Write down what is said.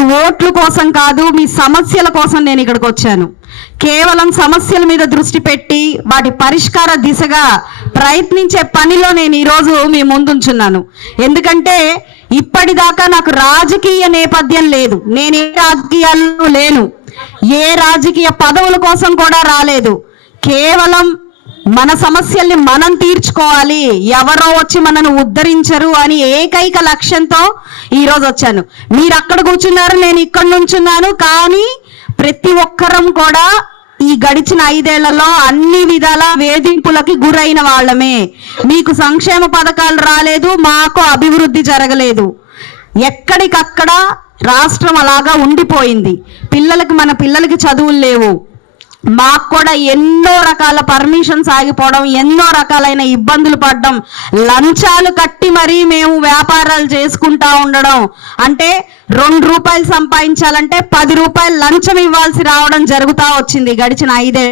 ఓట్ల కోసం కాదు మీ సమస్యల కోసం నేను ఇక్కడికి వచ్చాను. కేవలం సమస్యల మీద దృష్టి పెట్టి వాటి పరిష్కార దిశగా ప్రయత్నించే పనిలో నేను ఈరోజు మీ ముందుంచున్నాను. ఎందుకంటే ఇప్పటిదాకా నాకు రాజకీయ నేపథ్యం లేదు. నేను ఏ రాజకీయాల్లో లేను. ఏ రాజకీయ పదవుల కోసం కూడా రాలేదు. కేవలం మన సమస్యల్ని మనం తీర్చుకోవాలి. ఎవరో వచ్చి మనను ఉద్ధరించరు అని ఏకైక లక్ష్యంతో ఈరోజు వచ్చాను. మీరు అక్కడ కూర్చున్నారు నేను ఇక్కడ నుంచున్నాను కానీ ప్రతి ఒక్కరం కూడా ఈ గడిచిన ఐదేళ్ళలో అన్ని విధాల వేధింపులకి గురైన వాళ్ళమే. మీకు సంక్షేమ పథకాలు రాలేదు మాకు అభివృద్ధి జరగలేదు. ఎక్కడికక్కడ రాష్ట్రం అలాగా ఉండిపోయింది. పిల్లలకి మన పిల్లలకి చదువులు లేవు. మాకు కూడా ఎన్నో రకాల పర్మిషన్స్ ఆగిపోవడం ఎన్నో రకాలైన ఇబ్బందులు పడడం లంచాలు కట్టి మరీ మేము వ్యాపారాలు చేసుకుంటా ఉండడం. అంటే రెండు రూపాయలు సంపాదించాలంటే పది రూపాయలు లంచం ఇవ్వాల్సి రావడం జరుగుతూ వచ్చింది గడిచిన ఐదే